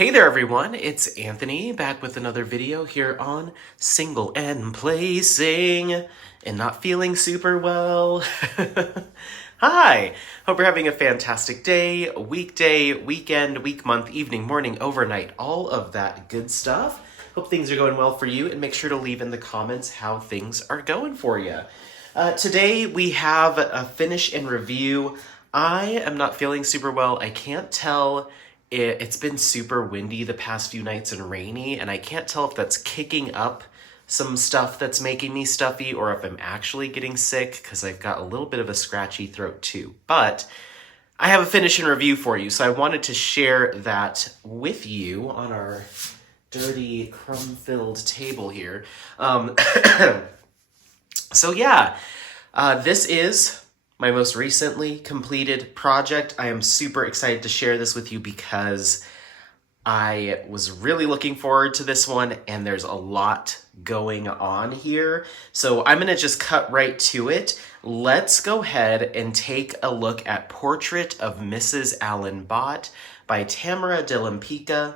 Hey there everyone, it's Anthony back with another video here on single and placing and not feeling super well. Hi, hope you're having a fantastic day, weekday, weekend, week, month, evening, morning, overnight, all of that good stuff. Hope things are going well for you, and make sure to leave in the comments how things are going for you. Today we have a finish and review. I am not feeling super well. I can't tell. It's been super windy the past few nights and rainy, and I can't tell if that's kicking up some stuff that's making me stuffy or if I'm actually getting sick because I've got a little bit of a scratchy throat too. But I have a finish and review for you, so I wanted to share that with you on our dirty, crumb-filled table here. So yeah, this is my most recently completed project. I am super excited to share this with you because I was really looking forward to this one, and there's a lot going on here. So I'm gonna just cut right to it. Let's go ahead and take a look at Portrait of Mrs. Allen Bott by Tamara De Lempicka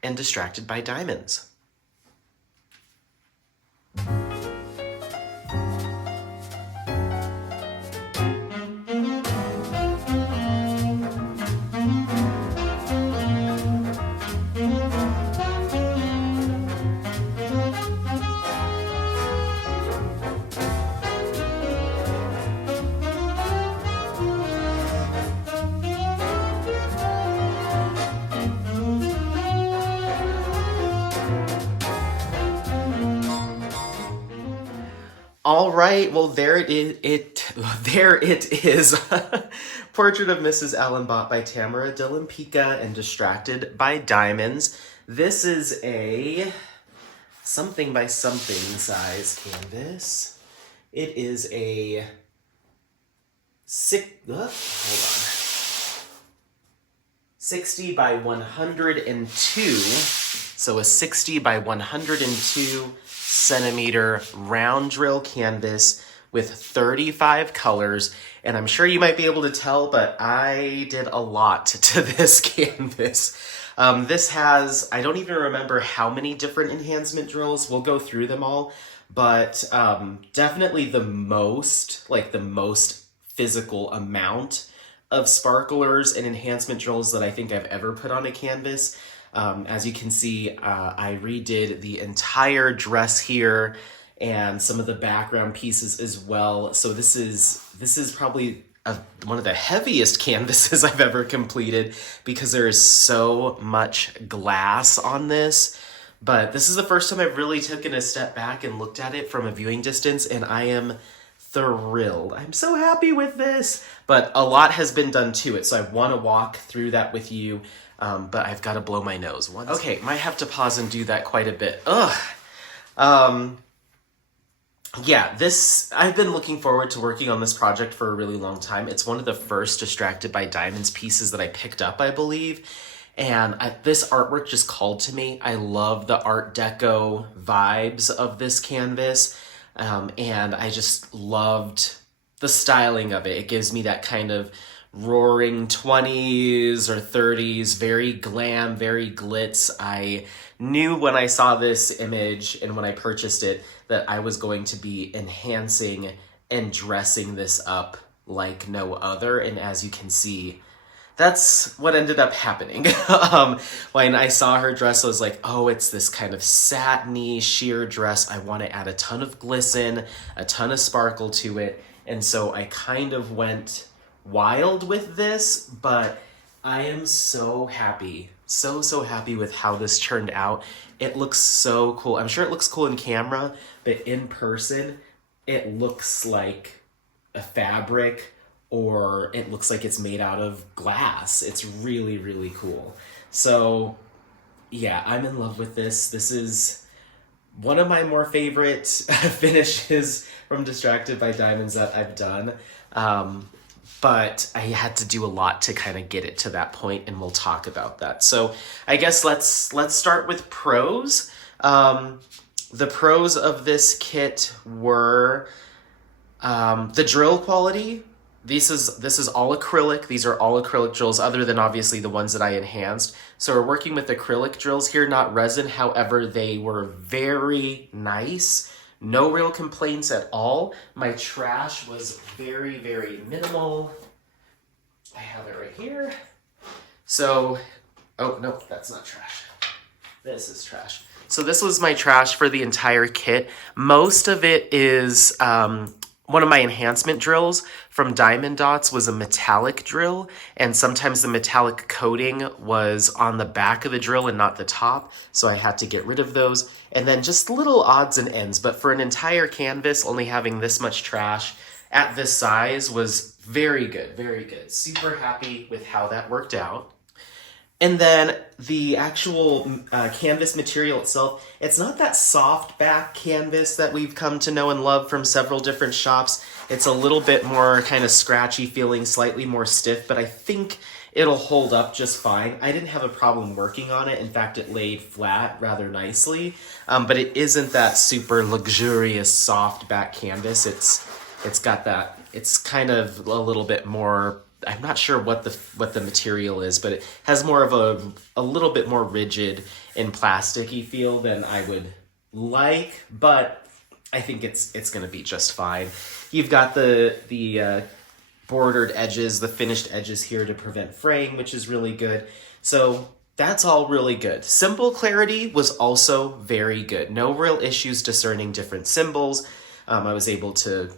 and Distracted by Diamonds. All right, well there it is. Portrait of Mrs. Allen Bott by Tamara De Lempicka and Distracted by Diamonds. This is a something by something size canvas. It is a hold on. 60 by 102. So a 60 by 102 centimeter round drill canvas with 35 colors. And I'm sure you might be able to tell, but I did a lot to this canvas. This has, I don't even remember how many different enhancement drills. We'll go through them all, but definitely the most physical amount of sparklers and enhancement drills that I think I've ever put on a canvas. As you can see, I redid the entire dress here and some of the background pieces as well. So this is probably one of the heaviest canvases I've ever completed because there is so much glass on this. But this is the first time I've really taken a step back and looked at it from a viewing distance, and I am thrilled. I'm so happy with this, but a lot has been done to it, so I want to walk through that with you. But I've got to blow my nose once. Okay, might have to pause and do that quite a bit. Yeah, I've been looking forward to working on this project for a really long time. It's one of the first Distracted by Diamonds pieces that I picked up, I believe. And this artwork just called to me. I love the Art Deco vibes of this canvas. And I just loved the styling of it. It gives me that kind of roaring 20s or 30s, very glam, very glitz. I knew when I saw this image and when I purchased it that I was going to be enhancing and dressing this up like no other. And as you can see, that's what ended up happening. When I saw her dress, I was like, oh, it's this kind of satiny sheer dress. I want to add a ton of glisten, a ton of sparkle to it. And so I kind of went wild with this, but I am so happy, so happy with how this turned out. It looks so cool. I'm sure it looks cool in camera, but in person, it looks like a fabric, or it looks like it's made out of glass. It's really, really cool. So yeah, I'm in love with this. This is one of my more favorite finishes from Distracted by Diamonds that I've done. But I had to do a lot to kind of get it to that point, and we'll talk about that. So I guess let's start with pros. The pros of this kit were the drill quality this is all acrylic. These are all acrylic drills other than obviously the ones that I enhanced. So we're working with acrylic drills here, not resin. However, they were very nice. No real complaints at all. My trash was very, very minimal. I have it right here. So, oh no, that's not trash. This is trash. So this was my trash for the entire kit. Most of it is one of my enhancement drills from Diamond Dots was a metallic drill, and sometimes the metallic coating was on the back of the drill and not the top, so I had to get rid of those. And then just little odds and ends, but for an entire canvas, only having this much trash at this size was very good, very good. Super happy with how that worked out. And then the actual canvas material itself, it's not that soft back canvas that we've come to know and love from several different shops. It's a little bit more kind of scratchy feeling, slightly more stiff, but I think it'll hold up just fine. I didn't have a problem working on it. In fact, it laid flat rather nicely, but it isn't that super luxurious soft back canvas. It's got that, it's kind of a little bit more, I'm not sure what the material is, but it has more of a little bit more rigid and plasticky feel than I would like, but I think it's going to be just fine. You've got the bordered edges, the finished edges here to prevent fraying, which is really good. So that's all really good. Symbol clarity was also very good. No real issues discerning different symbols. I was able to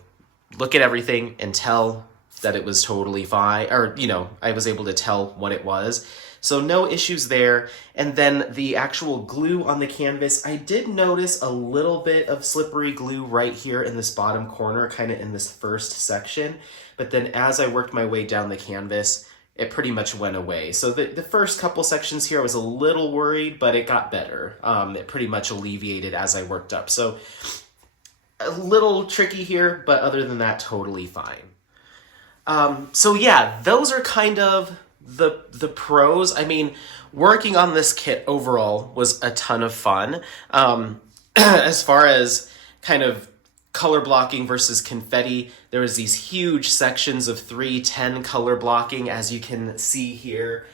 look at everything and tell that it was totally fine, or, you know, I was able to tell what it was. So no issues there. And then the actual glue on the canvas, I did notice a little bit of slippery glue right here in this bottom corner, kind of in this first section. But then as I worked my way down the canvas, it pretty much went away. So the first couple sections here, I was a little worried, but it got better. It pretty much alleviated as I worked up. So a little tricky here, but other than that, totally fine. So yeah, those are kind of the pros. I mean, working on this kit overall was a ton of fun. As far as kind of color blocking versus confetti, there was these huge sections of 310 color blocking, as you can see here.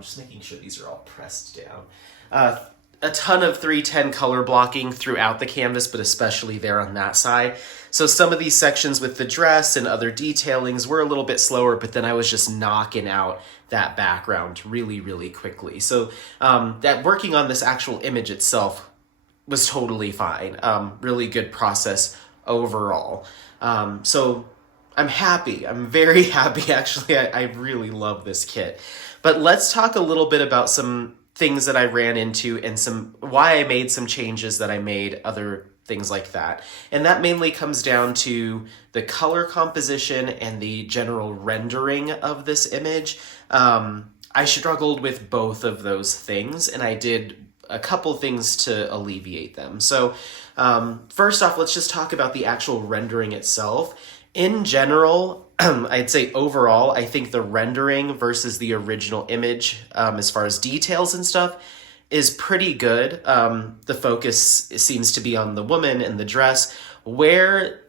Just making sure these are all pressed down. A ton of 310 color blocking throughout the canvas, but especially there on that side. So some of these sections with the dress and other detailings were a little bit slower, but then I was just knocking out that background really, really quickly. So that working on this actual image itself was totally fine. Really good process overall. So I'm happy. I'm very happy, actually. I really love this kit. But let's talk a little bit about some things that I ran into and why I made some changes that I made, other things like that. And that mainly comes down to the color composition and the general rendering of this image. I struggled with both of those things, and I did a couple things to alleviate them. So first off, let's just talk about the actual rendering itself. In general, I'd say overall, I think the rendering versus the original image, as far as details and stuff, is pretty good. The focus seems to be on the woman and the dress. Where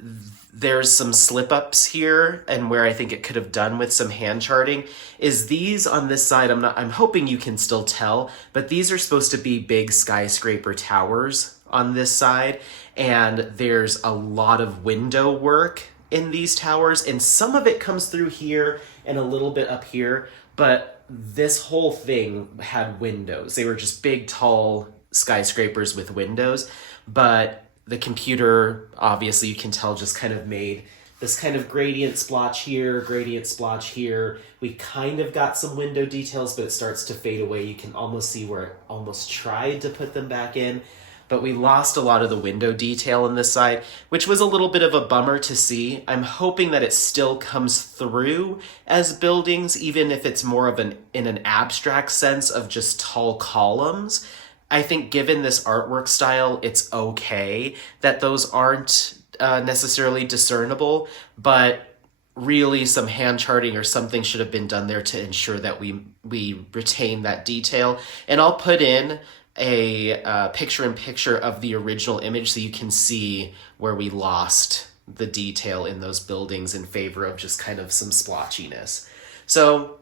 there's some slip-ups here, and where I think it could have done with some hand charting, is these on this side. I'm hoping you can still tell, but these are supposed to be big skyscraper towers on this side, and there's a lot of window work in these towers, and some of it comes through here and a little bit up here, but this whole thing had windows. They were just big, tall skyscrapers with windows, but the computer, obviously you can tell, just kind of made this kind of gradient splotch here, gradient splotch here. We kind of got some window details, but it starts to fade away. You can almost see where it almost tried to put them back in. But we lost a lot of the window detail on this side, which was a little bit of a bummer to see. I'm hoping that it still comes through as buildings, even if it's more of in an abstract sense of just tall columns. I think given this artwork style, it's okay that those aren't necessarily discernible, but really some hand charting or something should have been done there to ensure that we retain that detail. And I'll put in a picture-in-picture of the original image so you can see where we lost the detail in those buildings in favor of just kind of some splotchiness. So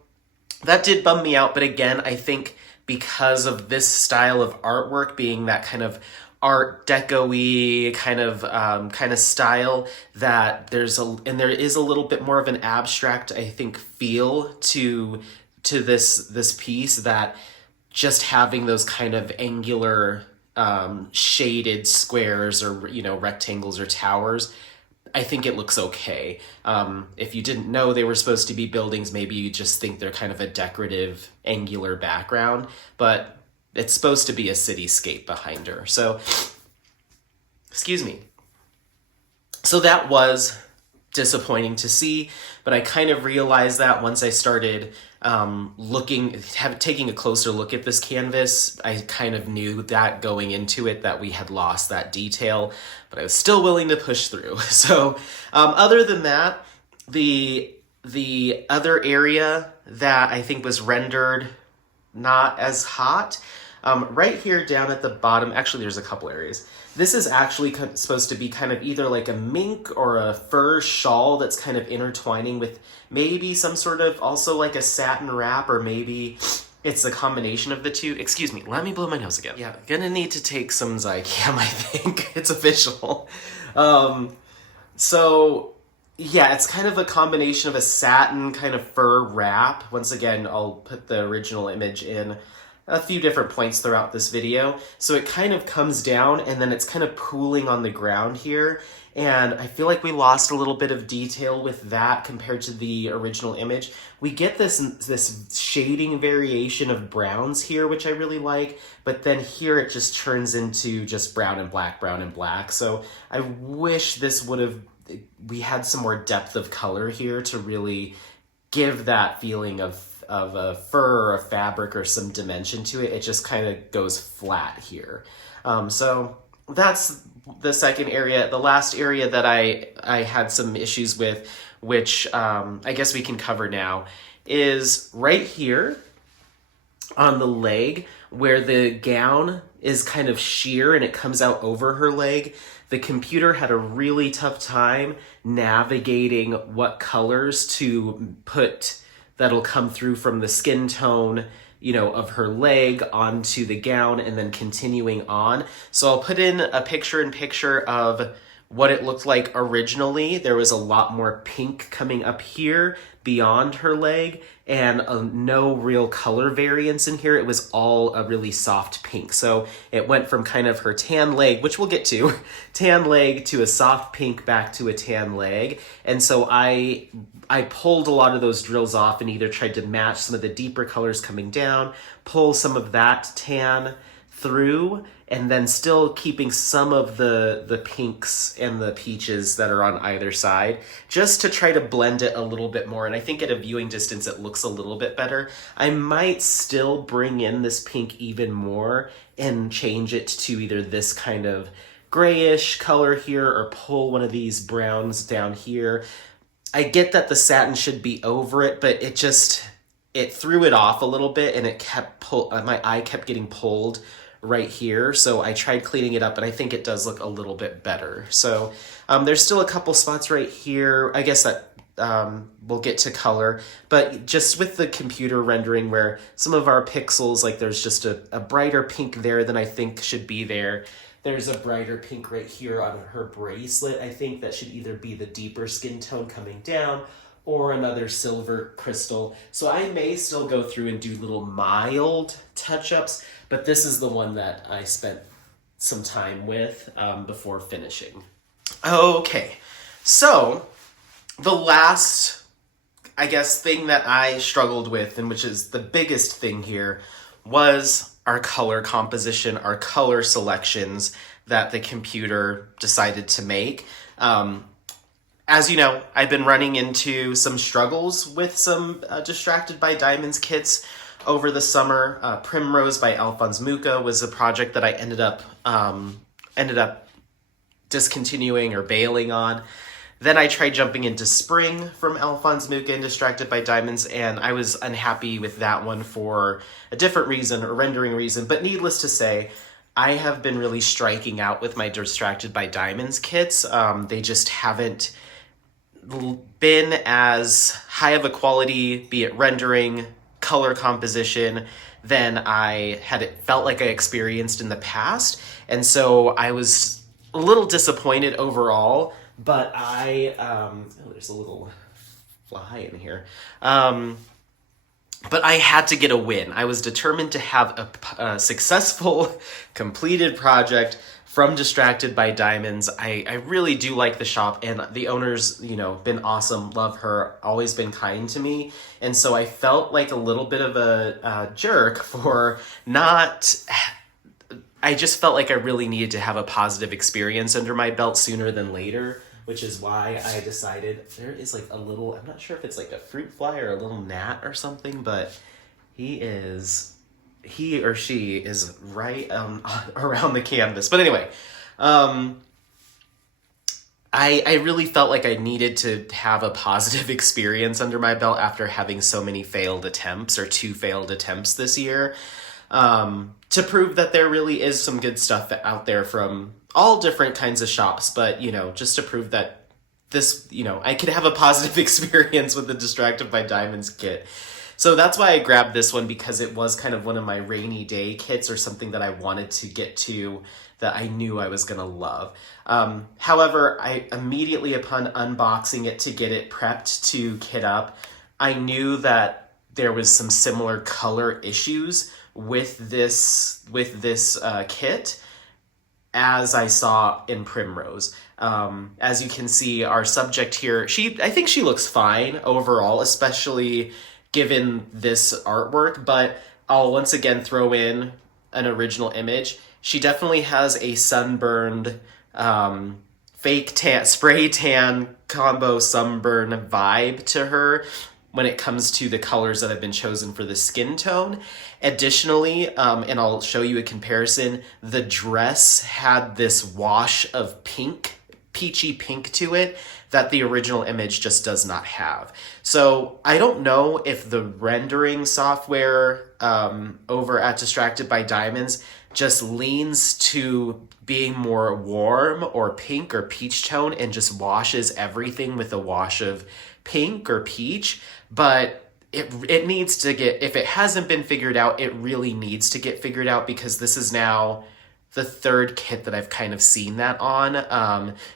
that did bum me out, but again, I think because of this style of artwork being that kind of art deco-y kind of style, that there is a little bit more of an abstract, I think, feel to this piece, that just having those kind of angular shaded squares or rectangles or towers, I think it looks okay. If you didn't know they were supposed to be buildings, maybe you just think they're kind of a decorative angular background, but it's supposed to be a cityscape behind her. So, excuse me. So that was disappointing to see, but I kind of realized that once I started taking a closer look at this canvas. I kind of knew that going into it, that we had lost that detail, but I was still willing to push through. So other than that, the other area that I think was rendered not as hot, right here down at the bottom, actually there's a couple areas. This is actually supposed to be kind of either like a mink or a fur shawl that's kind of intertwining with maybe some sort of also like a satin wrap, or maybe it's a combination of the two. Excuse me, let me blow my nose again. Yeah, gonna need to take some Zycam, I think. It's official. So yeah, it's kind of a combination of a satin kind of fur wrap. Once again, I'll put the original image in a few different points throughout this video. So it kind of comes down and then it's kind of pooling on the ground here. And I feel like we lost a little bit of detail with that compared to the original image. We get this shading variation of browns here, which I really like, but then here it just turns into just brown and black. So I wish we had some more depth of color here to really give that feeling of a fur or a fabric or some dimension to it. It just kind of goes flat here. So that's the second area. The last area that I had some issues with, which I guess we can cover now, is right here on the leg where the gown is kind of sheer and it comes out over her leg. The computer had a really tough time navigating what colors to put that'll come through from the skin tone, of her leg onto the gown and then continuing on. So I'll put in a picture of what it looked like originally. There was a lot more pink coming up here beyond her leg, and no real color variance in here. It was all a really soft pink. So it went from kind of her tan leg, which we'll get to, tan leg, to a soft pink back to a tan leg. And so I pulled a lot of those drills off and either tried to match some of the deeper colors coming down, pull some of that tan through, and then still keeping some of the pinks and the peaches that are on either side, just to try to blend it a little bit more. And I think at a viewing distance, it looks a little bit better. I might still bring in this pink even more and change it to either this kind of grayish color here or pull one of these browns down here. I get that the satin should be over it, but it threw it off a little bit, and it my eye kept getting pulled right here. So I tried cleaning it up, and I think it does look a little bit better. So there's still a couple spots right here. I guess that we'll get to color, but just with the computer rendering where some of our pixels, like there's just a brighter pink there than I think should be there. There's a brighter pink right here on her bracelet. I think that should either be the deeper skin tone coming down or another silver crystal. So I may still go through and do little mild touch-ups, but this is the one that I spent some time with before finishing. Okay, so the last, I guess, thing that I struggled with, and which is the biggest thing here, was our color composition, our color selections that the computer decided to make. As you know, I've been running into some struggles with some Distracted by Diamonds kits over the summer. Primrose by Alphonse Mucha was a project that I ended up discontinuing or bailing on. Then I tried jumping into Spring from Alphonse Mucha and Distracted by Diamonds, and I was unhappy with that one for a different reason, a rendering reason. But needless to say, I have been really striking out with my Distracted by Diamonds kits. They just haven't been as high of a quality, be it rendering, color composition, than I had felt like I experienced in the past. And so I was a little disappointed overall, but there's a little fly in here. But I had to get a win. I was determined to have a successful, completed project from Distracted by Diamonds. I really do like the shop, and the owner's, been awesome. Love her. Always been kind to me. And so I felt like a little bit of a jerk for not... I just felt like I really needed to have a positive experience under my belt sooner than later, which is why I decided there is like a little, I'm not sure if it's like a fruit fly or a little gnat or something, but he or she is right around the canvas. But anyway, I really felt like I needed to have a positive experience under my belt after having so many failed attempts, or 2 failed attempts this year, to prove that there really is some good stuff out there from all different kinds of shops, but, just to prove that this, I could have a positive experience with the Distracted by Diamonds kit. So that's why I grabbed this one, because it was kind of one of my rainy day kits, or something that I wanted to get to that I knew I was going to love. However, I immediately, upon unboxing it to get it prepped to kit up, I knew that there was some similar color issues with this kit as I saw in Primrose. As you can see, our subject here, I think she looks fine overall, especially given this artwork, but I'll once again throw in an original image. She definitely has a sunburned, fake tan, spray tan combo sunburn vibe to her when it comes to the colors that have been chosen for the skin tone. Additionally, and I'll show you a comparison, the dress had this wash of pink, peachy pink to it, that the original image just does not have. So I don't know if the rendering software over at Distracted by Diamonds just leans to being more warm or pink or peach tone and just washes everything with a wash of pink or peach, but it needs to get, if it hasn't been figured out, it really needs to get figured out, because this is now the 3rd kit that I've kind of seen that on.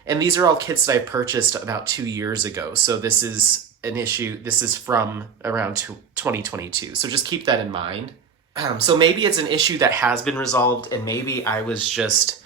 And these are all kits that I purchased about 2 years ago. So this is an issue. This is from around 2022. So just keep that in mind. So maybe it's an issue that has been resolved, and maybe I was just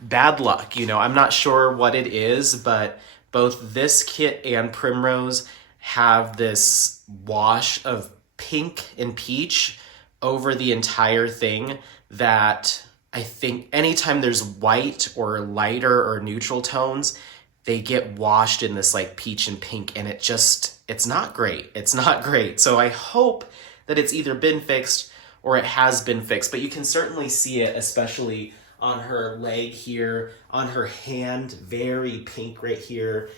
bad luck. I'm not sure what it is, but both this kit and Primrose have this wash of pink and peach over the entire thing that I think anytime there's white or lighter or neutral tones, they get washed in this like peach and pink, and it's not great. It's not great. So I hope that it's either been fixed or it has been fixed, but you can certainly see it, especially on her leg here, on her hand, very pink right here,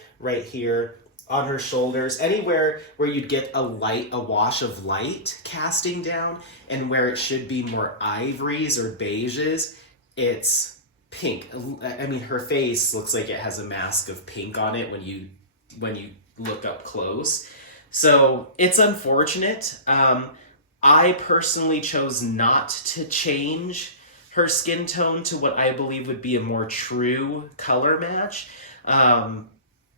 on her shoulders, anywhere where you'd get a wash of light casting down, and where it should be more ivories or beiges, it's pink. I mean, her face looks like it has a mask of pink on it when you look up close. So it's unfortunate. I personally chose not to change her skin tone to what I believe would be a more true color match.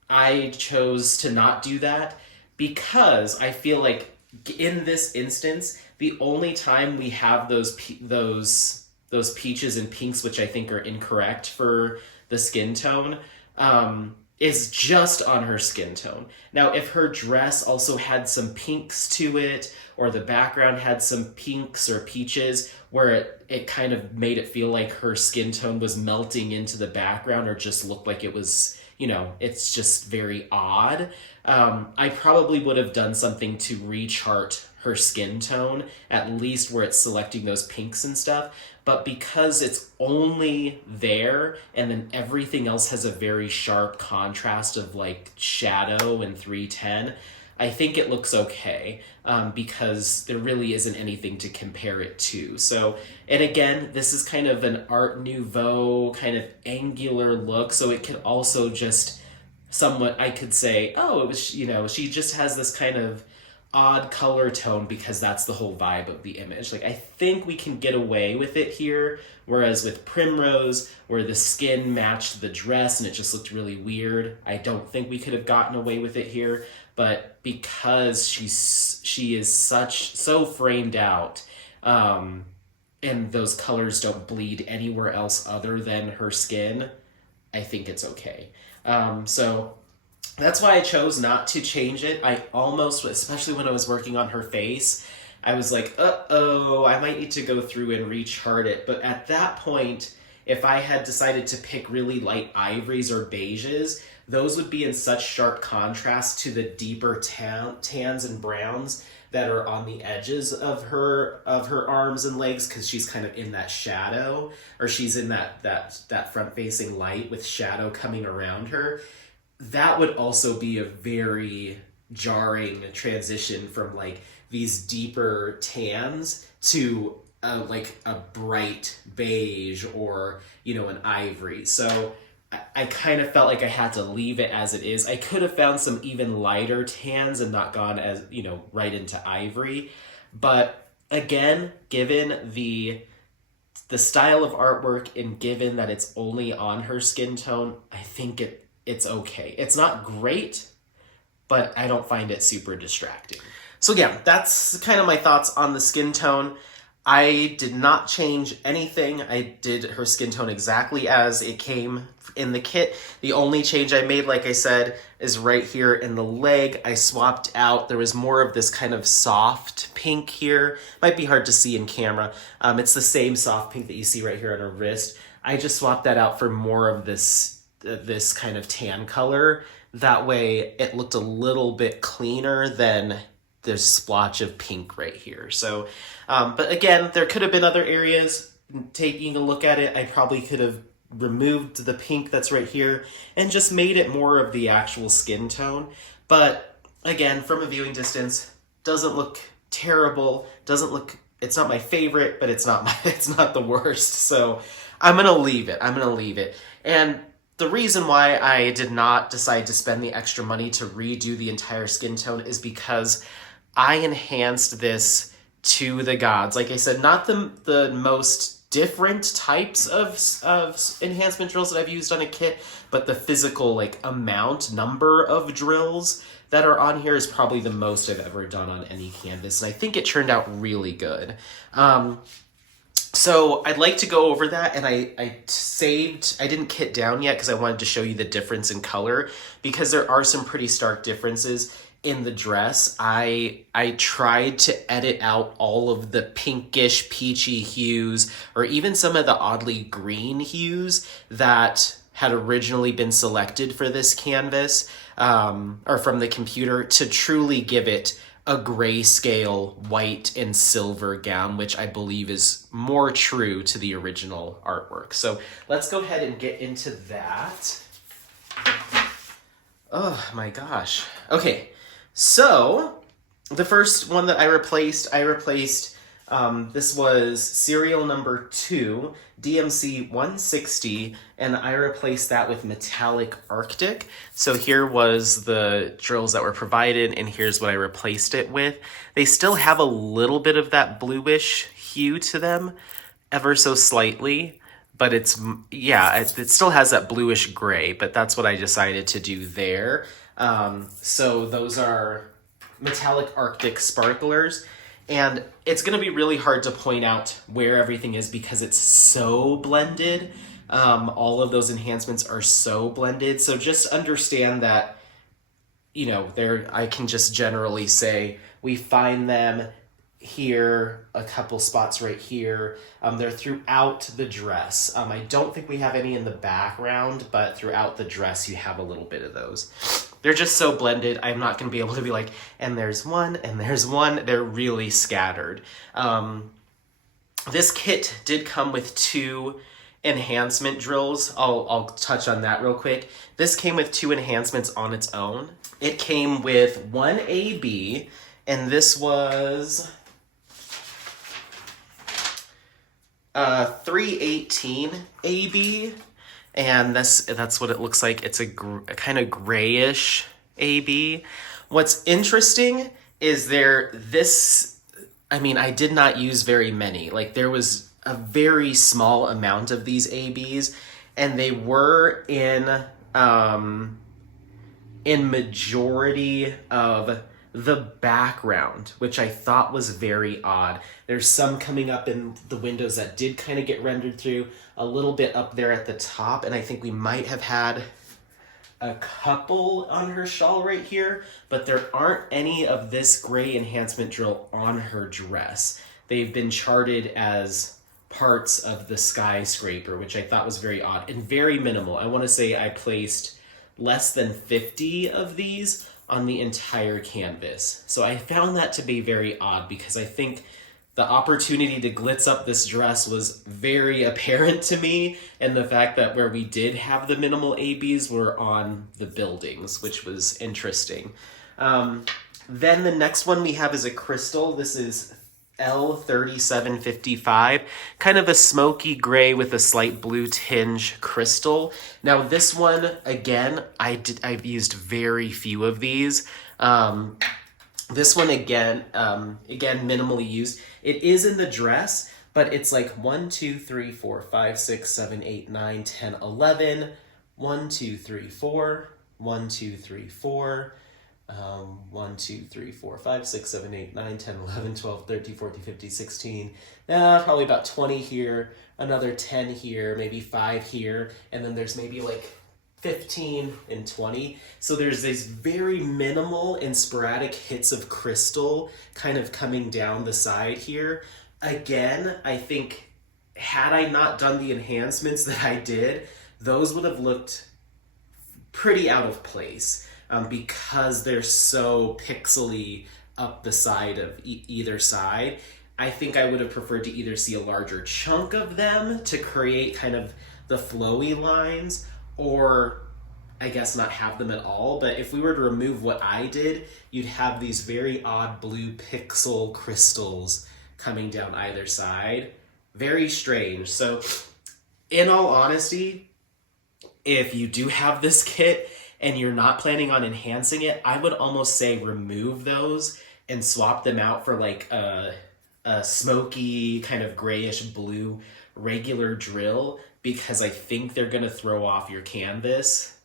I chose to not do that because I feel like in this instance, the only time we have those peaches and pinks, which I think are incorrect for the skin tone, is just on her skin tone. Now, if her dress also had some pinks to it, or the background had some pinks or peaches, where it kind of made it feel like her skin tone was melting into the background, or just looked like it was, it's just very odd. I probably would have done something to rechart her skin tone, at least where it's selecting those pinks and stuff. But because it's only there, and then everything else has a very sharp contrast of like shadow and 310, I think it looks okay, because there really isn't anything to compare it to. So, and again, this is kind of an Art Nouveau kind of angular look, so it could also just somewhat, I could say, oh, it was, she just has this kind of odd color tone because that's the whole vibe of the image. Like, I think we can get away with it here, whereas with Primrose, where the skin matched the dress and it just looked really weird, I don't think we could have gotten away with it here. But because she is so framed out, and those colors don't bleed anywhere else other than her skin, I think it's okay. So that's why I chose not to change it. I almost, especially when I was working on her face, I was like, uh-oh, I might need to go through and rechart it. But at that point, if I had decided to pick really light ivories or beiges, those would be in such sharp contrast to the deeper tans and browns that are on the edges of her arms and legs, because she's kind of in that shadow, or she's in that front-facing light with shadow coming around her. That would also be a very jarring transition from like these deeper tans to like a bright beige or an ivory. So I kind of felt like I had to leave it as it is. I could have found some even lighter tans and not gone as right into ivory, but again, given the style of artwork and given that it's only on her skin tone, I think it's okay. It's not great, but I don't find it super distracting. So yeah, that's kind of my thoughts on the skin tone. I did not change anything. I did her skin tone exactly as it came in the kit. The only change I made, like I said, is right here in the leg. I swapped out, there was more of this kind of soft pink here. Might be hard to see in camera. It's the same soft pink that you see right here on her wrist. I just swapped that out for more of this kind of tan color. That way it looked a little bit cleaner than this splotch of pink right here. So, but again, there could have been other areas. Taking a look at it, I probably could have removed the pink that's right here and just made it more of the actual skin tone. But again, from a viewing distance, doesn't look terrible. It's not my favorite, but it's not the worst. So I'm gonna leave it. And the reason why I did not decide to spend the extra money to redo the entire skin tone is because I enhanced this to the gods. Like I said, not the most different types of enhancement drills that I've used on a kit, but the physical number of drills that are on here is probably the most I've ever done on any canvas, and I think it turned out really good. So I'd like to go over that, and I didn't kit down yet because I wanted to show you the difference in color, because there are some pretty stark differences in the dress. I tried to edit out all of the pinkish, peachy hues, or even some of the oddly green hues that had originally been selected for this canvas, or from the computer, to truly give it a grayscale white and silver gown, which I believe is more true to the original artwork. So let's go ahead and get into that. Oh my gosh. Okay, so the first one that I replaced, this was serial number 2, DMC 160, and I replaced that with Metallic Arctic. So here was the drills that were provided, and here's what I replaced it with. They still have a little bit of that bluish hue to them, ever so slightly, but it still has that bluish gray, but that's what I decided to do there. So those are Metallic Arctic sparklers. And it's going to be really hard to point out where everything is because it's so blended. All of those enhancements are so blended. So just understand that, I can just generally say we find them here, a couple spots right here. They're throughout the dress. I don't think we have any in the background, but throughout the dress you have a little bit of those. They're just so blended, I'm not going to be able to be like, and there's one, and there's one. They're really scattered. This kit did come with 2 enhancement drills. I'll touch on that real quick. This came with 2 enhancements on its own. it came with one AB, and this was 318 AB, and that's what it looks like. It's a kind of grayish AB. What's interesting is I did not use very many. Like, there was a very small amount of these ABs, and they were in majority of the background, which I thought was very odd. There's some coming up in the windows that did kind of get rendered through, a little bit up there at the top, and I think we might have had a couple on her shawl right here, but there aren't any of this gray enhancement drill on her dress. They've been charted as parts of the skyscraper, which I thought was very odd and very minimal. I want to say I placed less than 50 of these on the entire canvas. So I found that to be very odd, because I think the opportunity to glitz up this dress was very apparent to me, and the fact that where we did have the minimal ABs were on the buildings, which was interesting. Then the next one we have is a crystal. This is L3755, kind of a smoky gray with a slight blue tinge crystal. Now this one, again, I've used very few of these. This one again, minimally used. It is in the dress, but it's like 1, 2, 3, 4, 5, 6, 7, 8, 9, 10, 11. 1, 2, 3, 4. 1, 2, 3, 4. 1, 2, 3, 4, 5, 6, 7, 8, 9, 10, 11, 12, 13, 14, 15, 16. Probably about 20 here, another 10 here, maybe 5 here, and then there's maybe like 15 and 20. So there's these very minimal and sporadic hits of crystal kind of coming down the side here. Again, I think had I not done the enhancements that I did, those would have looked pretty out of place. Because they're so pixely up the side of either side. I think I would have preferred to either see a larger chunk of them to create kind of the flowy lines, or I guess not have them at all. But if we were to remove what I did, you'd have these very odd blue pixel crystals coming down either side. Very strange. So in all honesty, if you do have this kit and you're not planning on enhancing it, I would almost say remove those and swap them out for like a smoky kind of grayish blue regular drill, because I think they're gonna throw off your canvas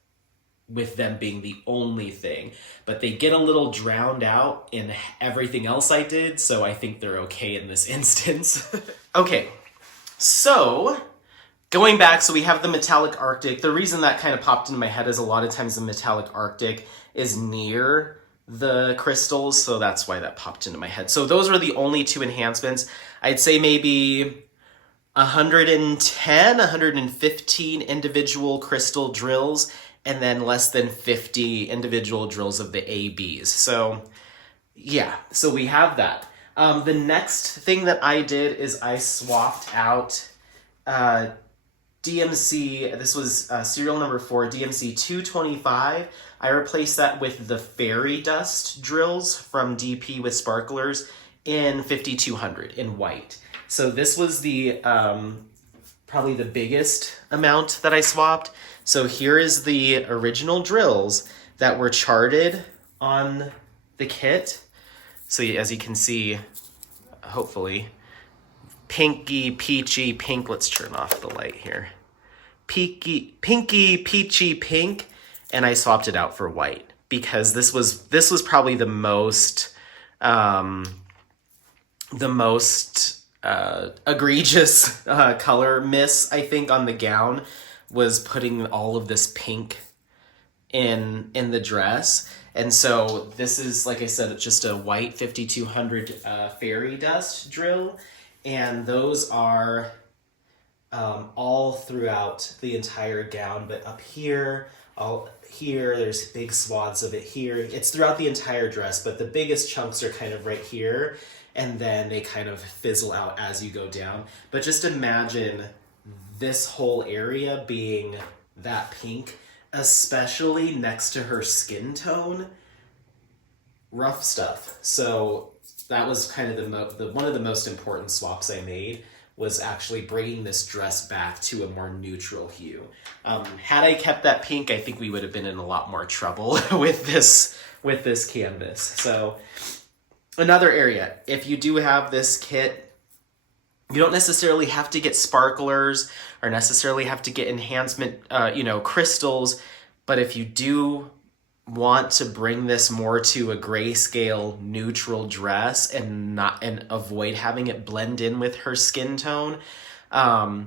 with them being the only thing. But they get a little drowned out in everything else I did, so I think they're okay in this instance. Okay, so going back, so we have the metallic Arctic. The reason that kind of popped into my head is a lot of times the metallic Arctic is near the crystals, so that's why that popped into my head. So those were the only two enhancements. I'd say maybe 110, 115 individual crystal drills, and then less than 50 individual drills of the ABs. So yeah, so we have that. The next thing that I did is I swapped out DMC, this was serial number 4, DMC 225. I replaced that with the fairy dust drills from DP with sparklers in 5200 in white. So this was the probably the biggest amount that I swapped. So here is the original drills that were charted on the kit. So as you can see, hopefully, pinky, peachy, pink. Let's turn off the light here. Pinky, peachy, pink, and I swapped it out for white because this was probably the most egregious color miss, I think, on the gown, was putting all of this pink in the dress. And so this is, like I said, it's just a white 5200 fairy dust drill, and those are all throughout the entire gown, but up here, there's big swaths of it here. It's throughout the entire dress, but the biggest chunks are kind of right here, and then they kind of fizzle out as you go down. But just imagine this whole area being that pink, especially next to her skin tone. rough stuff. So that was kind of one of the most important swaps I made, was actually bringing this dress back to a more neutral hue. Had I kept that pink, I think we would have been in a lot more trouble with this canvas. So another area, if you do have this kit, you don't necessarily have to get sparklers or necessarily have to get enhancement, crystals. But if you do want to bring this more to a grayscale neutral dress and avoid having it blend in with her skin tone,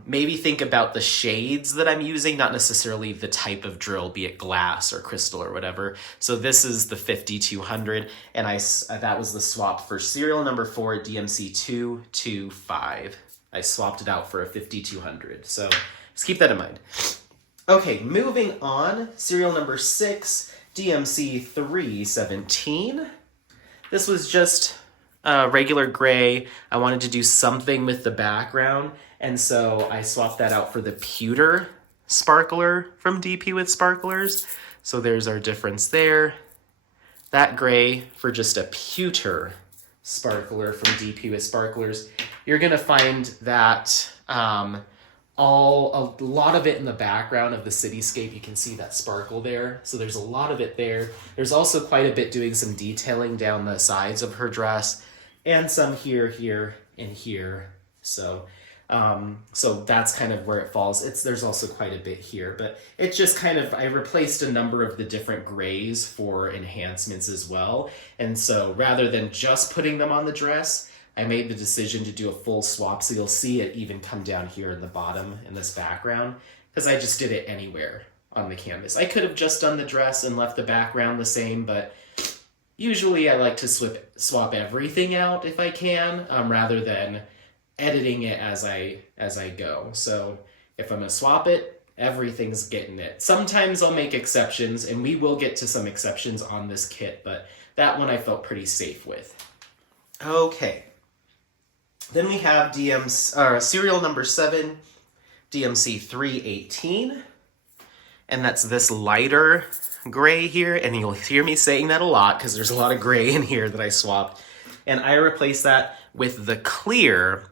maybe think about the shades that I'm using, not necessarily the type of drill, be it glass or crystal or whatever. So this is the 5200, and that was the swap for serial number 4, DMC 225. I swapped it out for a 5200. So just keep that in mind. Okay, moving on, serial number 6, DMC 317. This was just regular gray. I wanted to do something with the background, and so I swapped that out for the pewter sparkler from DP with Sparklers. So there's our difference there. That gray for just a pewter sparkler from DP with Sparklers. You're gonna find that a lot of it in the background of the cityscape. You can see that sparkle there. So there's a lot of it there. There's also quite a bit doing some detailing down the sides of her dress, and some here, and here. So that's kind of where it falls. There's also quite a bit here, but it's just kind of, I replaced a number of the different grays for enhancements as well. And so rather than just putting them on the dress, I made the decision to do a full swap, so you'll see it even come down here in the bottom in this background, because I just did it anywhere on the canvas. I could have just done the dress and left the background the same, but usually I like to swap everything out if I can, rather than editing it as I go. So if I'm gonna swap it, everything's getting it. Sometimes I'll make exceptions, and we will get to some exceptions on this kit, but that one I felt pretty safe with. Okay. Then we have serial number 7, DMC 318, and that's this lighter gray here, and you'll hear me saying that a lot because there's a lot of gray in here that I swapped, and I replaced that with the clear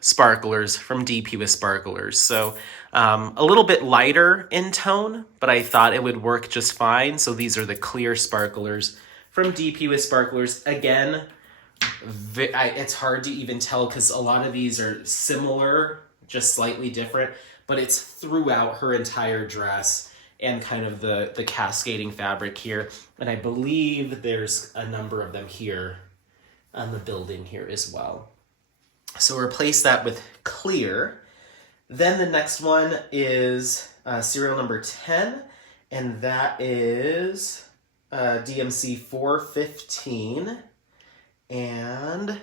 sparklers from DP with Sparklers. So a little bit lighter in tone, but I thought it would work just fine. So these are the clear sparklers from DP with Sparklers. Again, it's hard to even tell because a lot of these are similar, just slightly different, but it's throughout her entire dress and kind of the cascading fabric here. And I believe there's a number of them here on the building here as well. So replace that with clear. Then the next one is serial number 10, and that is DMC 415. And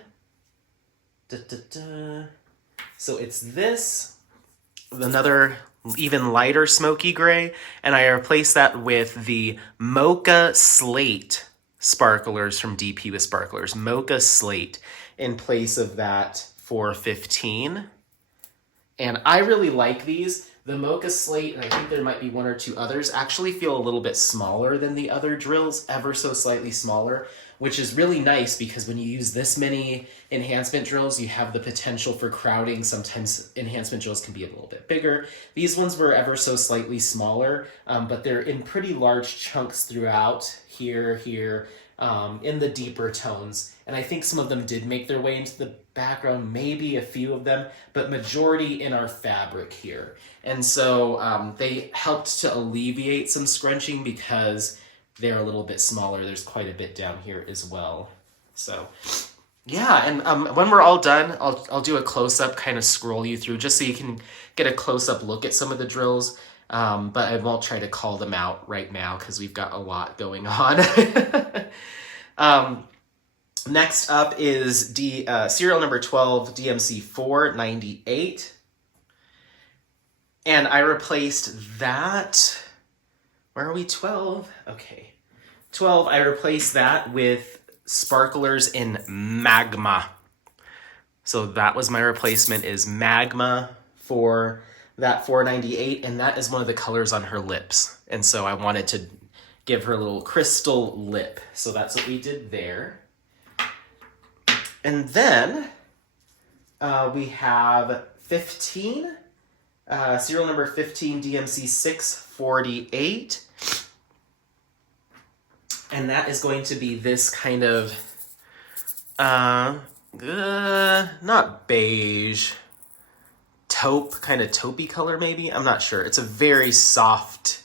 so it's this, another even lighter smoky gray, and I replaced that with the Mocha Slate sparklers from DP with Sparklers. Mocha Slate in place of that 415. And I really like these. The Mocha Slate, and I think there might be one or two others, actually feel a little bit smaller than the other drills, ever so slightly smaller, which is really nice because when you use this many enhancement drills, you have the potential for crowding. Sometimes enhancement drills can be a little bit bigger. These ones were ever so slightly smaller, but they're in pretty large chunks throughout, here, in the deeper tones. And I think some of them did make their way into the background, maybe a few of them, but majority in our fabric here. And so they helped to alleviate some scrunching because they're a little bit smaller. There's quite a bit down here as well. So yeah, and when we're all done, I'll do a close-up, kind of scroll you through just so you can get a close-up look at some of the drills. But I won't try to call them out right now because we've got a lot going on. Next up is serial number 12, DMC 498. And I replaced that. Where are we? 12? Okay. 12, I replaced that with sparklers in Magma. So that was my replacement, is Magma for that 498, and that is one of the colors on her lips. And so I wanted to give her a little crystal lip. So that's what we did there. And then we have 15, serial number 15, DMC 648. And that is going to be this kind of, not beige, taupe, kind of taupey color maybe? I'm not sure. It's a very soft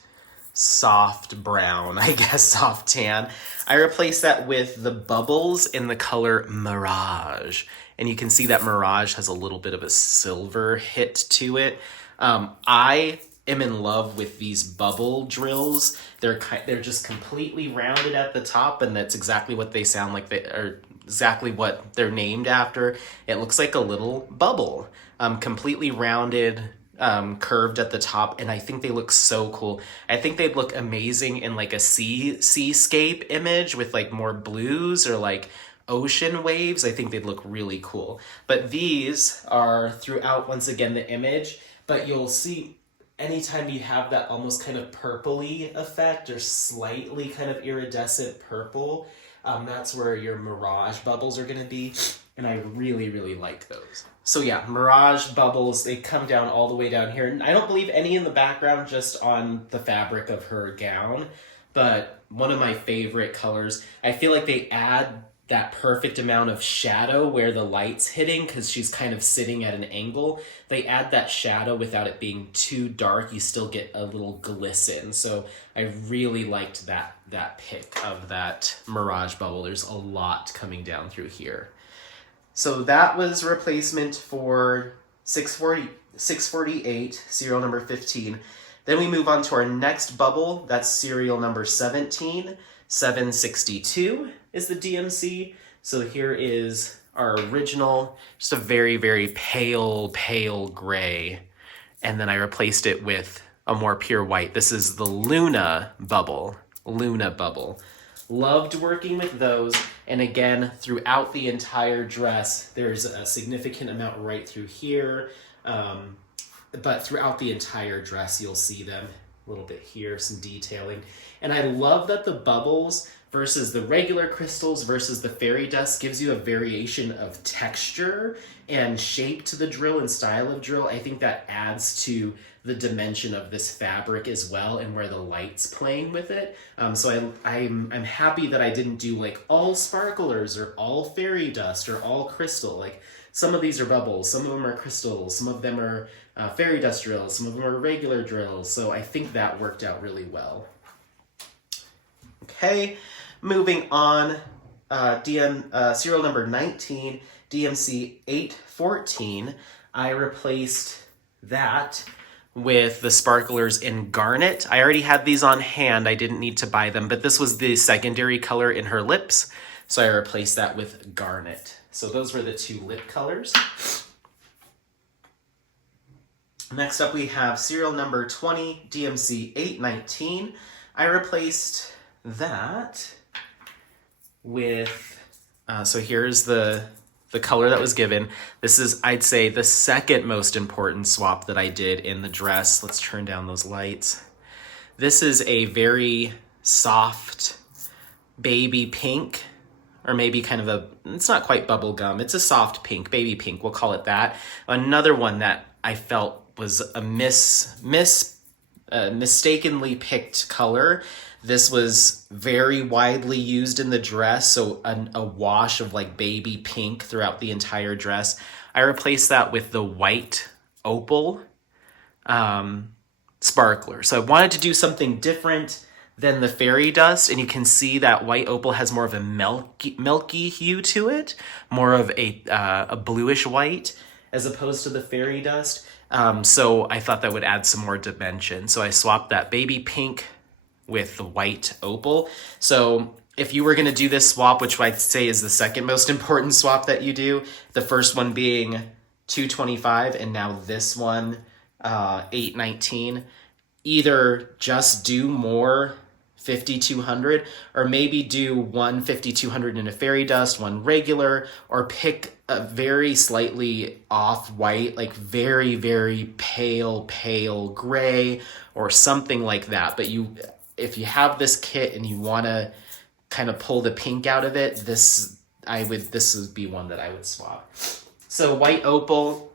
brown, I guess, soft tan. I replaced that with the bubbles in the color Mirage. And you can see that Mirage has a little bit of a silver hit to it. I am in love with these bubble drills. They're just completely rounded at the top, and that's exactly what they sound like. They are exactly what they're named after. It looks like a little bubble, completely rounded, curved at the top, and I think they look so cool. I think they'd look amazing in like a seascape image with like more blues or like ocean waves. I think they'd look really cool. But these are throughout, once again, the image, but you'll see anytime you have that almost kind of purpley effect or slightly kind of iridescent purple, that's where your Mirage bubbles are going to be. And I really, really like those. So yeah, Mirage bubbles, they come down all the way down here. And I don't believe any in the background, just on the fabric of her gown. But one of my favorite colors. I feel like they add that perfect amount of shadow where the light's hitting, because she's kind of sitting at an angle. They add that shadow without it being too dark. You still get a little glisten. So I really liked that pick of that Mirage bubble. There's a lot coming down through here. So that was replacement for 648, serial number 15. Then we move on to our next bubble. That's serial number 17. 762 is the DMC. So here is our original, just a very, very pale gray. And then I replaced it with a more pure white. This is the Luna bubble. Loved working with those. And again, throughout the entire dress, there's a significant amount right through here. But throughout the entire dress, you'll see them a little bit here, some detailing. And I love that the bubbles versus the regular crystals versus the fairy dust gives you a variation of texture and shape to the drill and style of drill. I think that adds to the dimension of this fabric as well, and where the light's playing with it. So I'm happy that I didn't do like all sparklers or all fairy dust or all crystal. Like some of these are bubbles, some of them are crystals, some of them are fairy dust drills, some of them are regular drills. So I think that worked out really well. Okay, moving on, serial number 19, DMC 814. I replaced that with the sparklers in garnet. I already had these on hand. I didn't need to buy them, but this was the secondary color in her lips. So I replaced that with garnet. So those were the two lip colors. Next up we have serial number 20, DMC 819. I replaced that with, so here's the color that was given. This is, I'd say, the second most important swap that I did in the dress. Let's turn down those lights. This is a very soft baby pink, or maybe kind of a, it's not quite bubblegum. It's a soft pink, baby pink, we'll call it that. Another one that I felt was a mistakenly picked color. This was very widely used in the dress, so a wash of like baby pink throughout the entire dress. I replaced that with the white opal sparkler. So I wanted to do something different than the fairy dust, and you can see that white opal has more of a milky hue to it, more of a bluish white as opposed to the fairy dust. So I thought that would add some more dimension. So I swapped that baby pink with the white opal. So if you were going to do this swap, which I'd say is the second most important swap that you do, the first one being 225 and now this one 819, either just do more 5200 or maybe do one 5200 in a fairy dust, one regular, or pick a very slightly off white, like very, very pale gray or something like that. But if you have this kit and you want to kind of pull the pink out of it, this would be one that I would swap. So white opal,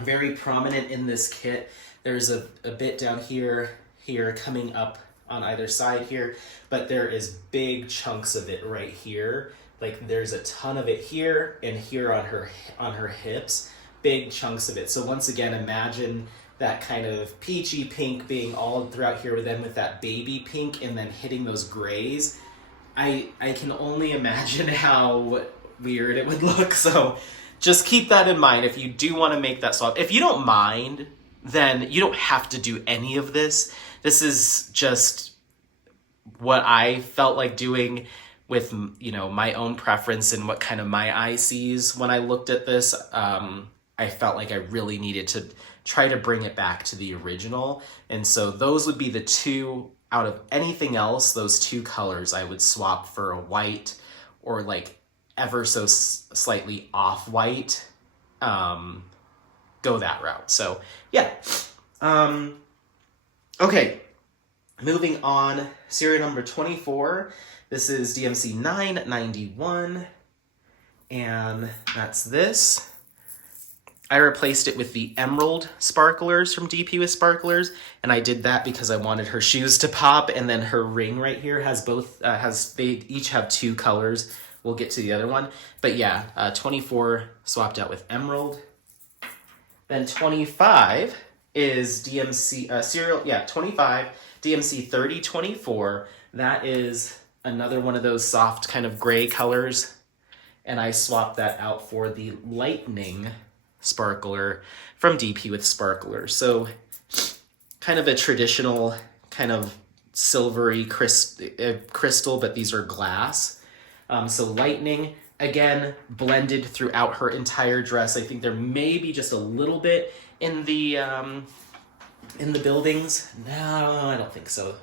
very prominent in this kit. There's a bit down here coming up on either side here, but there is big chunks of it right here. Like there's a ton of it here and here on her hips, big chunks of it. So once again, imagine that kind of peachy pink being all throughout here, then with that baby pink and then hitting those grays. I can only imagine how weird it would look. So just keep that in mind if you do want to make that swap. If you don't mind, then you don't have to do any of this. This is just what I felt like doing with, you know, my own preference and what kind of my eye sees when I looked at this. I felt like I really needed to try to bring it back to the original. And so those would be the two, out of anything else, those two colors I would swap for a white or like ever so slightly off-white. Go that route. So yeah. Okay, moving on, serial number 24. This is DMC 991, and that's this. I replaced it with the Emerald sparklers from DP with Sparklers, and I did that because I wanted her shoes to pop, and then her ring right here has both, they each have two colors. We'll get to the other one. But yeah, 24 swapped out with Emerald. Then 25 is DMC, 25, DMC 3024. That is another one of those soft kind of gray colors. And I swapped that out for the Lightning sparkler from DP with Sparklers. So kind of a traditional kind of silvery crystal, but these are glass. So Lightning, again, blended throughout her entire dress. I think there may be just a little bit in the buildings. No, I don't think so.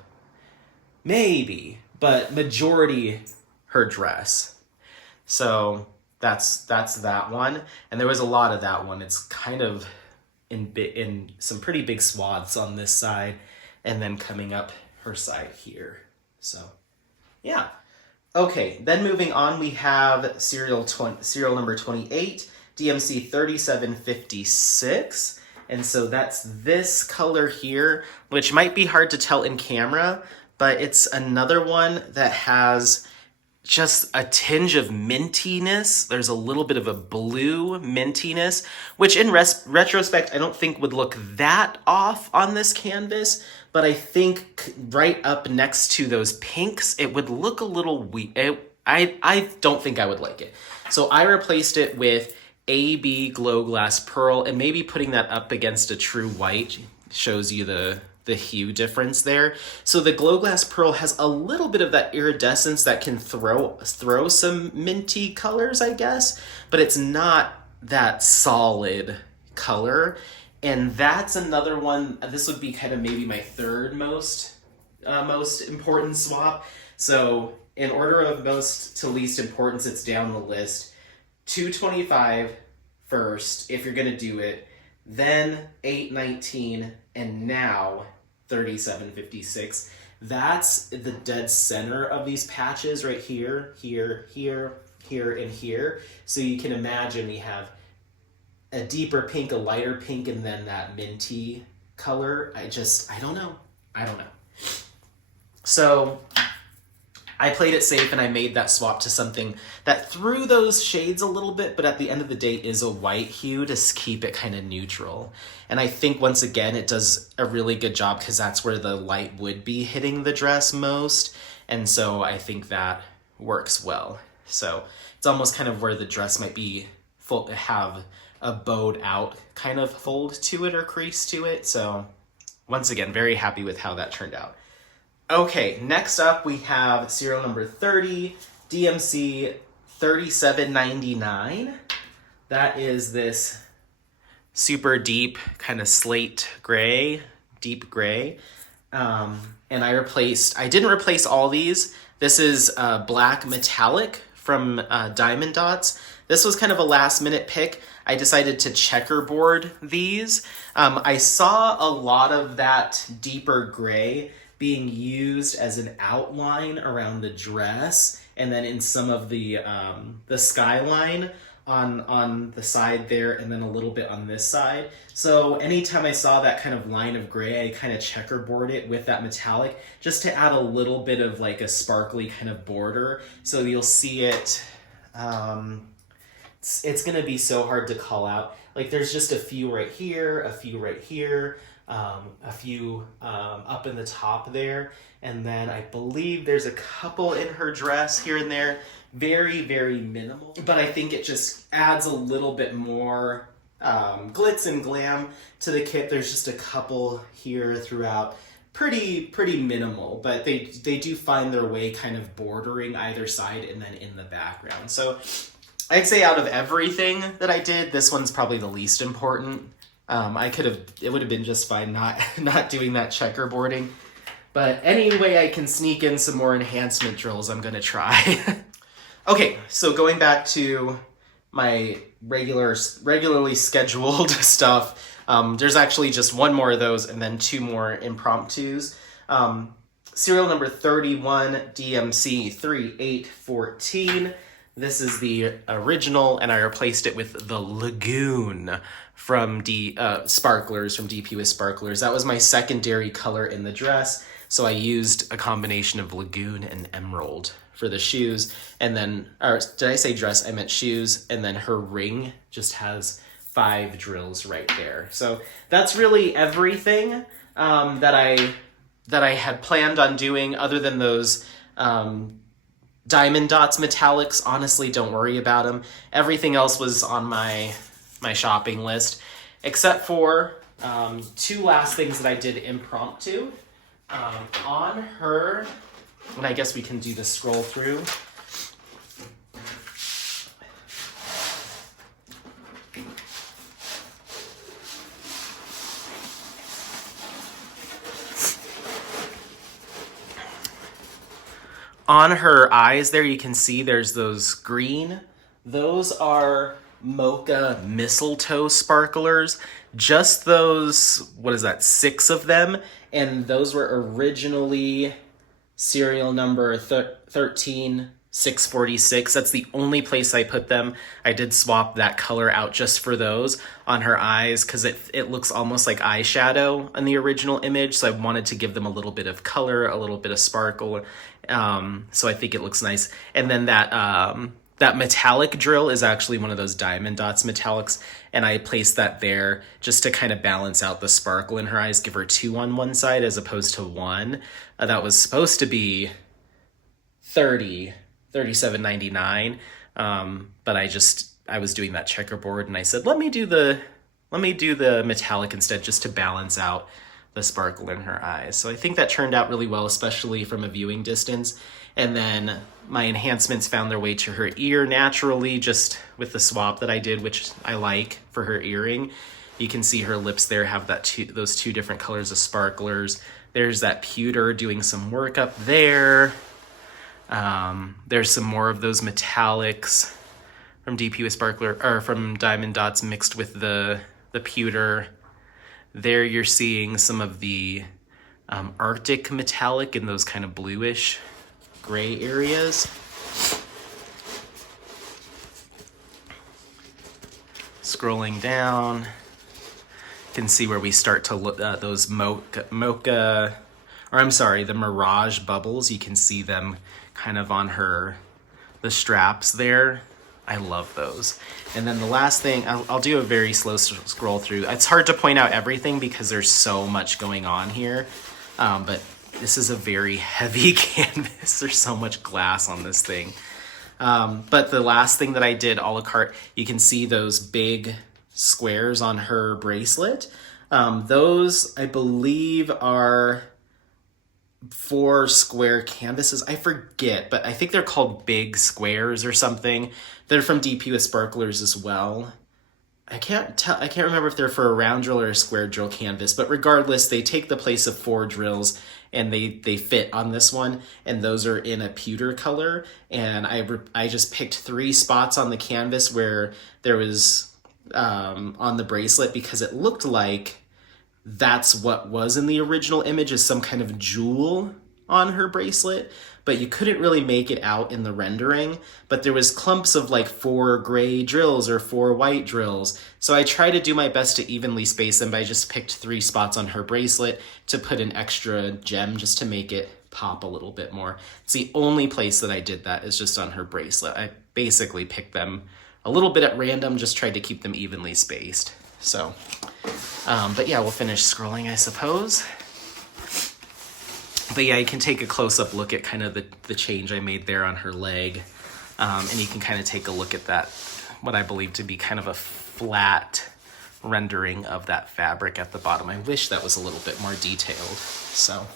Maybe, but majority her dress. So that's that one. And there was a lot of that one. It's kind of in some pretty big swaths on this side and then coming up her side here. So yeah. Okay, then moving on, we have serial number 28, DMC 3756. And so that's this color here, which might be hard to tell in camera, but it's another one that has just a tinge of mintiness. There's a little bit of a blue mintiness, which in retrospect, I don't think would look that off on this canvas, but I think right up next to those pinks, it would look a little weird. I don't think I would like it. So I replaced it with AB Glow Glass Pearl, and maybe putting that up against a true white shows you the hue difference there. So the Glow Glass Pearl has a little bit of that iridescence that can throw some minty colors, I guess, but it's not that solid color. And that's another one, this would be kind of maybe my third most important swap. So in order of most to least importance, it's down the list. 225 first, if you're gonna do it, then 819, and now 3756. That's the dead center of these patches right here, here, here, here, and here. So you can imagine we have a deeper pink, a lighter pink, and then that minty color. I don't know. So I played it safe and I made that swap to something that threw those shades a little bit, but at the end of the day is a white hue to keep it kind of neutral. And I think once again, it does a really good job because that's where the light would be hitting the dress most. And so I think that works well. So it's almost kind of where the dress might be have a bowed out kind of fold to it or crease to it. So once again, very happy with how that turned out. Okay, next up we have serial number 30, DMC 3799. That is this super deep kind of slate gray, deep gray. And I didn't replace all these. This is black metallic from Diamond Dots. This was kind of a last minute pick. I decided to checkerboard these. I saw a lot of that deeper gray being used as an outline around the dress, and then in some of the skyline on the side there, and then a little bit on this side. So anytime I saw that kind of line of gray, I kind of checkerboard it with that metallic just to add a little bit of like a sparkly kind of border. So you'll see it, it's gonna be so hard to call out. Like there's just a few right here, a few right here, a few up in the top there. And then I believe there's a couple in her dress here and there. Very, very minimal. But I think it just adds a little bit more glitz and glam to the kit. There's just a couple here throughout. Pretty minimal, but they do find their way kind of bordering either side and then in the background. So I'd say out of everything that I did, this one's probably the least important. It would have been just fine not doing that checkerboarding. But any way I can sneak in some more enhancement drills, I'm gonna try. Okay, so going back to my regularly scheduled stuff, there's actually just one more of those and then two more impromptus. Serial number 31, DMC 3814. This is the original, and I replaced it with the Lagoon from Sparklers, from DP with Sparklers. That was my secondary color in the dress, so I used a combination of Lagoon and Emerald for the shoes. And then, or did I say dress? I meant shoes. And then her ring just has 5 drills right there. So that's really everything that I had planned on doing, other than those diamond dots metallics. Honestly, don't worry about them. Everything else was on my shopping list, except for 2 last things that I did impromptu. On her, and I guess we can do the scroll through. On her eyes there, you can see there's those green. Those are mocha mistletoe sparklers. Just those, 6 of them. And those were originally serial number 13646. That's the only place I put them. I did swap that color out just for those on her eyes because it looks almost like eyeshadow in the original image. So I wanted to give them a little bit of color, a little bit of sparkle. So I think it looks nice. And then that metallic drill is actually one of those diamond dots metallics, and I placed that there just to kind of balance out the sparkle in her eyes, give her 2 on one side as opposed to 1. That was supposed to be $37.99, but I was doing that checkerboard, and I said, let me do the metallic instead, just to balance out the sparkle in her eyes. So I think that turned out really well, especially from a viewing distance. And then my enhancements found their way to her ear naturally, just with the swap that I did, which I like for her earring. You can see her lips there have those 2 different colors of sparklers. There's that pewter doing some work up there. There's some more of those metallics from DP with Sparkler, or from Diamond Dots mixed with the pewter. There you're seeing some of the Arctic metallic in those kind of bluish gray areas. Scrolling down, you can see where we start to look at those the Mirage bubbles. You can see them kind of on the straps there. I love those. And then the last thing, I'll do a very slow scroll through. It's hard to point out everything because there's so much going on here, but this is a very heavy canvas. There's so much glass on this thing. But the last thing that I did a la carte, you can see those big squares on her bracelet. Those, I believe, are 4 square canvases. I forget, but I think they're called big squares or something. They're from DP with Sparklers as well. I can't remember if they're for a round drill or a square drill canvas, but regardless, they take the place of 4 drills, and they fit on this one, and those are in a pewter color. And I just picked 3 spots on the canvas where there was on the bracelet, because it looked like that's what was in the original image, is some kind of jewel on her bracelet, but you couldn't really make it out in the rendering. But there was clumps of like 4 gray drills or 4 white drills. So I tried to do my best to evenly space them, but I just picked 3 spots on her bracelet to put an extra gem just to make it pop a little bit more. It's the only place that I did that, is just on her bracelet. I basically picked them a little bit at random, just tried to keep them evenly spaced. So, but yeah, we'll finish scrolling, I suppose. But yeah, you can take a close-up look at kind of the change I made there on her leg. And you can kind of take a look at that, what I believe to be kind of a flat rendering of that fabric at the bottom. I wish that was a little bit more detailed. So,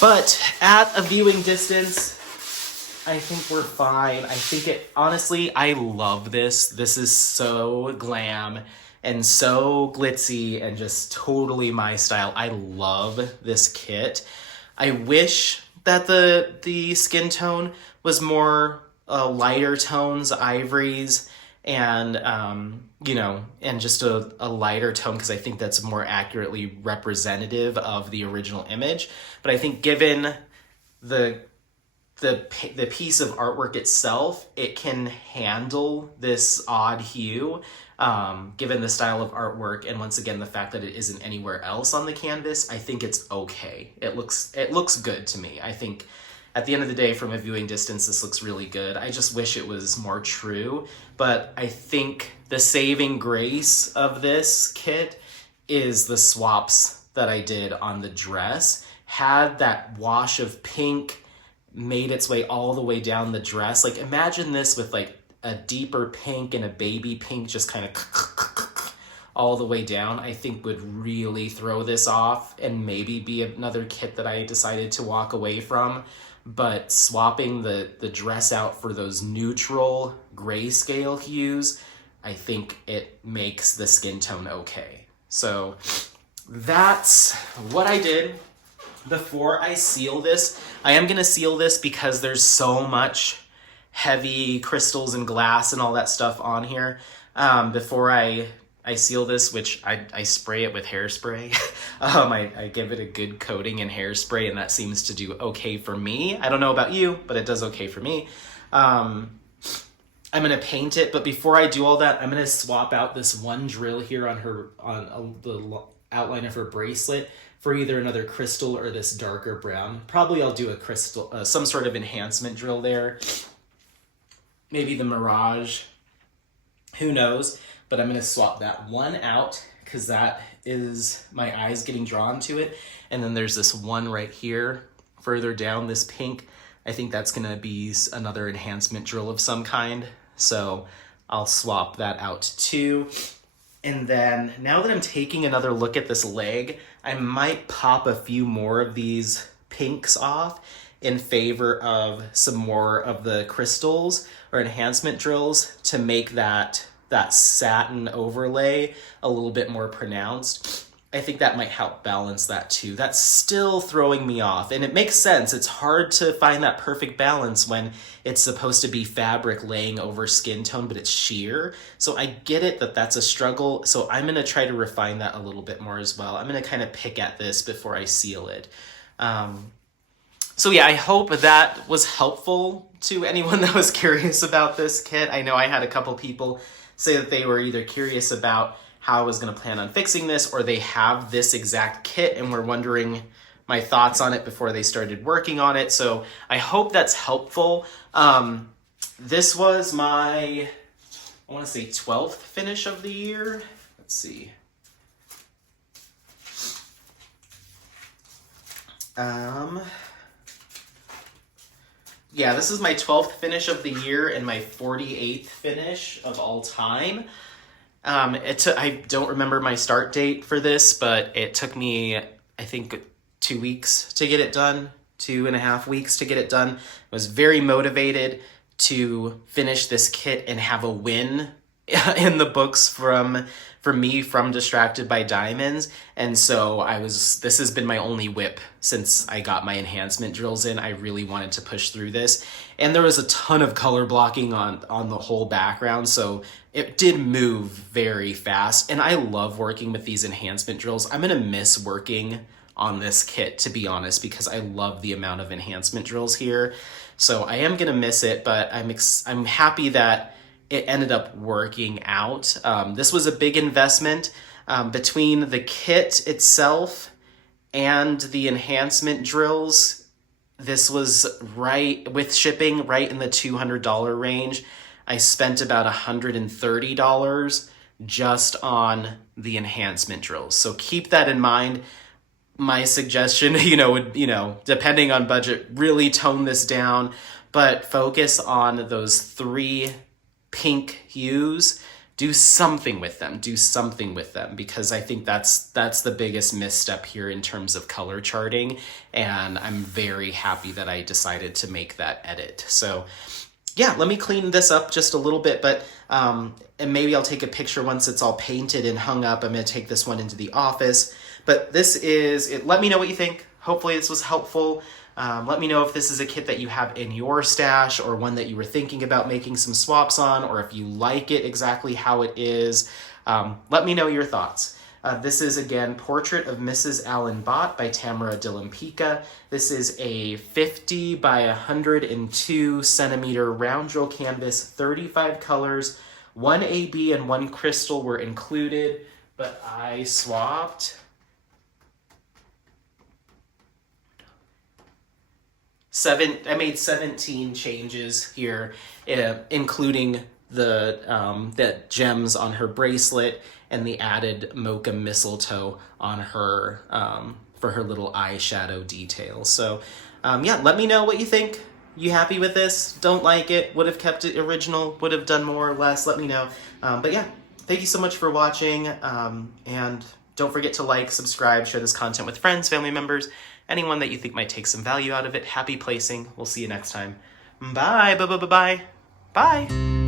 but at a viewing distance, I think we're fine. I think it, honestly, I love this. This is so glam and so glitzy and just totally my style. I love this kit. I wish that the skin tone was more lighter tones, ivories, and you know, and just a lighter tone, because I think that's more accurately representative of the original image. But I think given the piece of artwork itself, it can handle this odd hue, given the style of artwork, and once again the fact that it isn't anywhere else on the canvas. I think it's okay. It looks good to me. I think at the end of the day, from a viewing distance, this looks really good. I just wish it was more true, but I think the saving grace of this kit is the swaps that I did on the dress. Had that wash of pink made its way all the way down the dress. Like, imagine this with like a deeper pink and a baby pink just kind of all the way down, I think would really throw this off and maybe be another kit that I decided to walk away from. But swapping the dress out for those neutral grayscale hues, I think it makes the skin tone okay. So that's what I did. Before I seal this, I am going to seal this because there's so much heavy crystals and glass and all that stuff on here. Before I seal this, which I spray it with hairspray. I give it a good coating in hairspray, and that seems to do okay for me. I don't know about you, but it does okay for me. I'm going to paint it, but before I do all that, I'm going to swap out this one drill here on the outline of her bracelet for either another crystal or this darker brown. Probably I'll do a crystal, some sort of enhancement drill there. Maybe the Mirage, who knows? But I'm gonna swap that one out because that is my eyes getting drawn to it. And then there's this one right here, further down, this pink. I think that's gonna be another enhancement drill of some kind. So I'll swap that out too. And then now that I'm taking another look at this leg, I might pop a few more of these pinks off in favor of some more of the crystals or enhancement drills to make that satin overlay a little bit more pronounced. I think that might help balance that too. That's still throwing me off, and it makes sense. It's hard to find that perfect balance when it's supposed to be fabric laying over skin tone, but it's sheer. So I get it that that's a struggle. So I'm gonna try to refine that a little bit more as well. I'm gonna kind of pick at this before I seal it. So yeah, I hope that was helpful to anyone that was curious about this kit. I know I had a couple people say that they were either curious about how I was going to plan on fixing this, or they have this exact kit and were wondering my thoughts on it before they started working on it. So I hope that's helpful. This was my, I want to say 12th finish of the year. Let's see. Yeah, this is my 12th finish of the year and my 48th finish of all time. I don't remember my start date for this, but it took me, I think, 2 weeks to get it done, 2.5 weeks to get it done. I was very motivated to finish this kit and have a win in the books from for me from Distracted by Diamonds. And so this has been my only whip since I got my enhancement drills in. I really wanted to push through this. And there was a ton of color blocking on the whole background, so it did move very fast. And I love working with these enhancement drills. I'm gonna miss working on this kit, to be honest, because I love the amount of enhancement drills here. So I am gonna miss it, but I'm happy that it ended up working out. This was a big investment between the kit itself and the enhancement drills. This was right with shipping, right in the $200 range. I spent about $130 just on the enhancement drills. So keep that in mind. My suggestion, would, depending on budget, really tone this down, but focus on those 3 pink hues. Do something with them, because I think that's the biggest misstep here in terms of color charting, and I'm very happy that I decided to make that edit. So yeah, let me clean this up just a little bit, but and maybe I'll take a picture once it's all painted and hung up. I'm gonna take this one into the office, but this is it. Let me know what you think. Hopefully this was helpful. Let me know if this is a kit that you have in your stash, or one that you were thinking about making some swaps on, or if you like it exactly how it is. Let me know your thoughts. This is, again, Portrait of Mrs. Alan Bott by Tamara De Lempicka. This is a 50 by 102 centimeter round drill canvas, 35 colors, 1 AB and 1 crystal were included, but I swapped I made 17 changes here, including the gems on her bracelet and the added mocha mistletoe on her for her little eyeshadow detail. So yeah, let me know what you think. You happy with this? Don't like it? Would have kept it original? Would have done more or less? Let me know. But yeah, thank you so much for watching, and don't forget to like, subscribe, share this content with friends, family members, anyone that you think might take some value out of it. Happy placing. We'll see you next time. Bye. Bye. Bye. Bye. Bye.